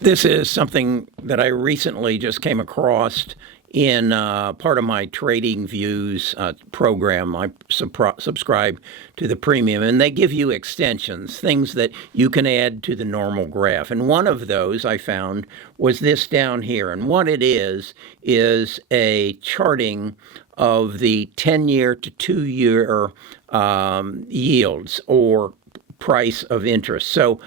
This is something that I recently just came across in part of my Trading Views program. I subscribe to the premium, and they give you extensions, things that you can add to the normal graph. And one of those I found was this down here. And what it is a charting of the 10-year to 2-year yields or price of interest. So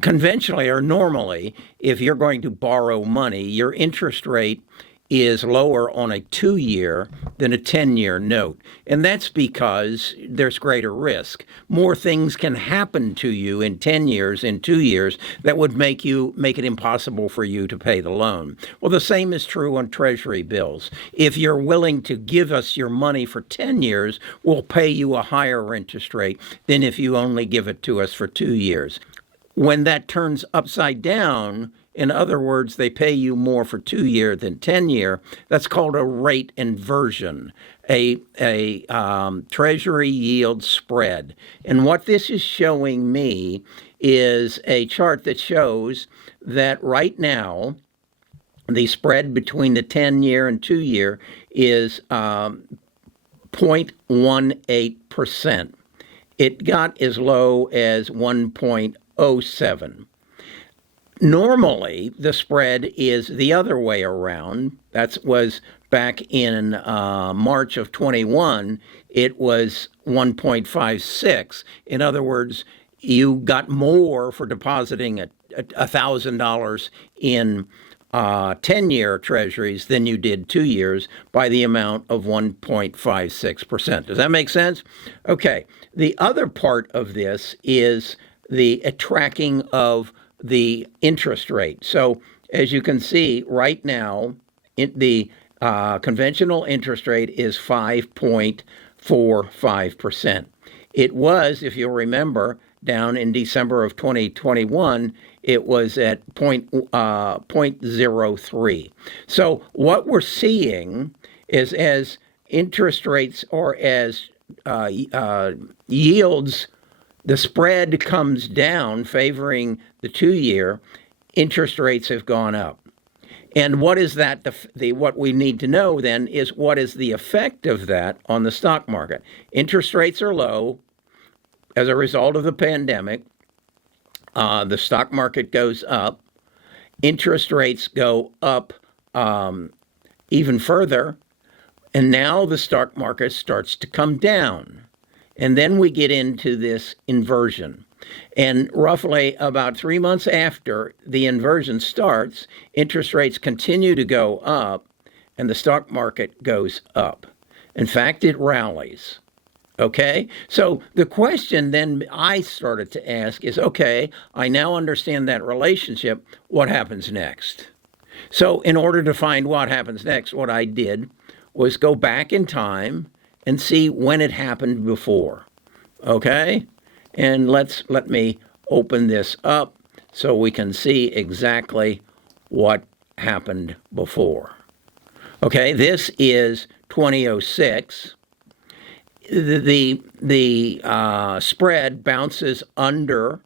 conventionally or normally, if you're going to borrow money, your interest rate is lower on a 2-year than a 10-year note. And that's because there's greater risk. More things can happen to you in 10 years, in 2 years, that would make it impossible for you to pay the loan. Well, the same is true on Treasury bills. If you're willing to give us your money for 10 years, we'll pay you a higher interest rate than if you only give it to us for 2 years. When that turns upside down, in other words, they pay you more for 2-year than 10-year, that's called a rate inversion, a Treasury yield spread. And what this is showing me is a chart that shows that right now, the spread between the 10-year and 2-year is 0.18%. It got as low as 1.07. Normally, the spread is the other way around. That was back in March of 21. It was 1.56. In other words, you got more for depositing $1,000 in 10-year treasuries than you did 2 years by the amount of 1.56%. Does that make sense? Okay. The other part of this is the tracking of the interest rate. So as you can see right now, the conventional interest rate is 5.45%. It was, if you'll remember, down in December of 2021, it was at 0.03. So what we're seeing is as interest rates or as yields, the spread comes down favoring the 2-year, interest rates have gone up. And what is that? What we need to know then is what is the effect of that on the stock market? Interest rates are low as a result of the pandemic. The stock market goes up. Interest rates go up even further. And now the stock market starts to come down. And then we get into this inversion. And roughly about 3 months after the inversion starts, interest rates continue to go up and the stock market goes up. In fact, it rallies. Okay? So the question then I started to ask is, okay, I now understand that relationship. What happens next? So in order to find what happens next, what I did was go back in time and see when it happened before. Okay? And let me open this up so we can see exactly what happened before. Okay, this is 2006. The spread bounces under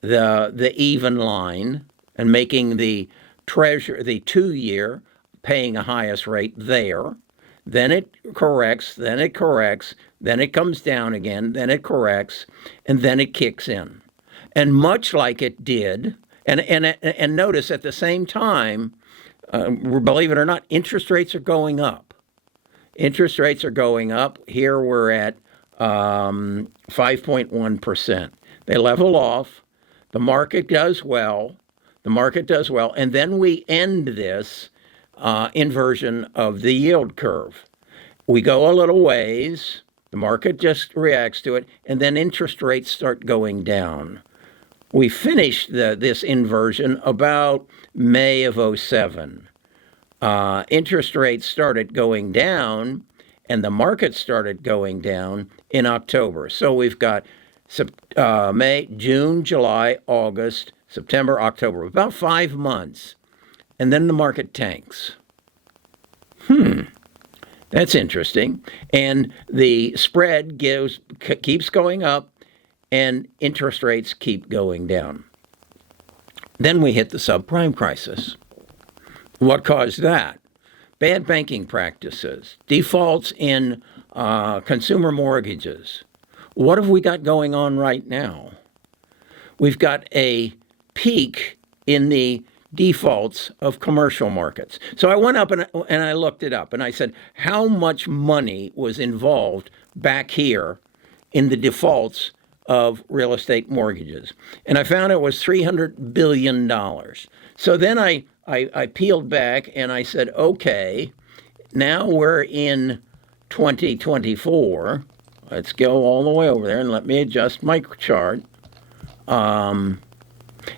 the even line and making the 2-year paying a highest rate there. Then it corrects, then it comes down again, then it corrects, and then it kicks in. And much like it did, and notice at the same time, believe it or not, interest rates are going up. Interest rates are going up. Here we're at 5.1%. They level off. The market does well. And then we end this inversion of the yield curve. We go a little ways, the market just reacts to it, and then interest rates start going down. We finished this inversion about May of 07. Interest rates started going down, and the market started going down in October. So we've got May, June, July, August, September, October, about 5 months. And then the market tanks. That's interesting. And the spread keeps going up and interest rates keep going down. Then we hit the subprime crisis. What caused that? Bad banking practices, defaults in consumer mortgages. What have we got going on right now? We've got a peak in the defaults of commercial markets. So I went up and I looked it up and I said, how much money was involved back here in the defaults of real estate mortgages? And I found it was $300 billion. So then I peeled back and I said, okay, now we're in 2024. Let's go all the way over there and let me adjust my chart.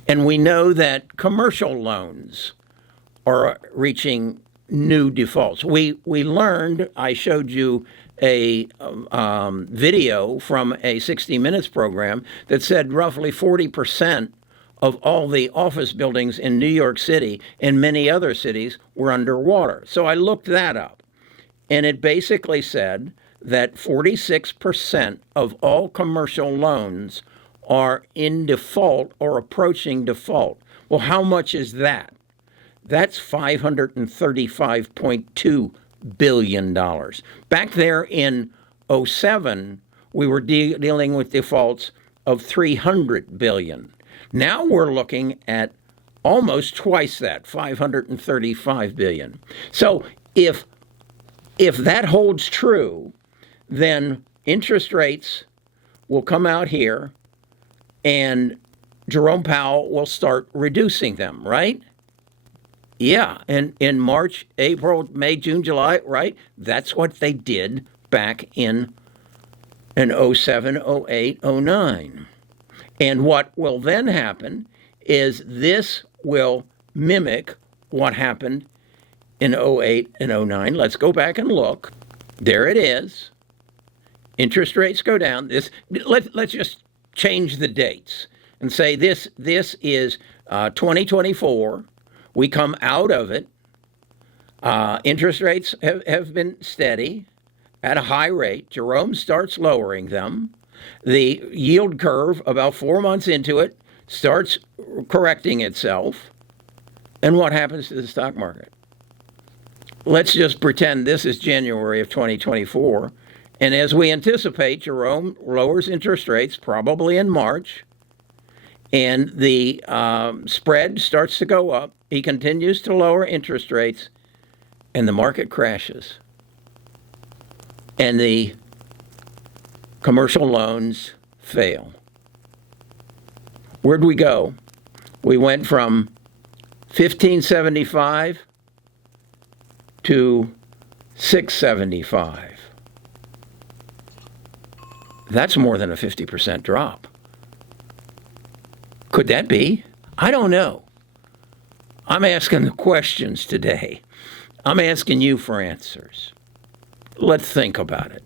And we know that commercial loans are reaching new defaults. We learned, I showed you a video from a 60 Minutes program that said roughly 40% of all the office buildings in New York City and many other cities were underwater. So I looked that up, and it basically said that 46% of all commercial loans are in default or approaching default. Well, how much is that? That's $535.2 billion. Back there in '07, we were dealing with defaults of $300 billion. Now we're looking at almost twice that, $535 billion. So if that holds true, then interest rates will come out here and Jerome Powell will start reducing them, right? Yeah, and in March, April, May, June, July, right? That's what they did back in '07, '08, '09. And what will then happen is this will mimic what happened in '08 and '09. Let's go back and look. There it is. Interest rates go down. Let's just change the dates and say this is 2024. We come out of it. Interest rates have been steady at a high rate. Jerome starts lowering them. The yield curve, about 4 months into it, starts correcting itself. And what happens to the stock market? Let's just pretend this is January of 2024. And as we anticipate, Jerome lowers interest rates probably in March. And the spread starts to go up. He continues to lower interest rates. And the market crashes. And the commercial loans fail. Where'd we go? We went from 1575 to 675. That's more than a 50% drop. Could that be? I don't know. I'm asking the questions today. I'm asking you for answers. Let's think about it.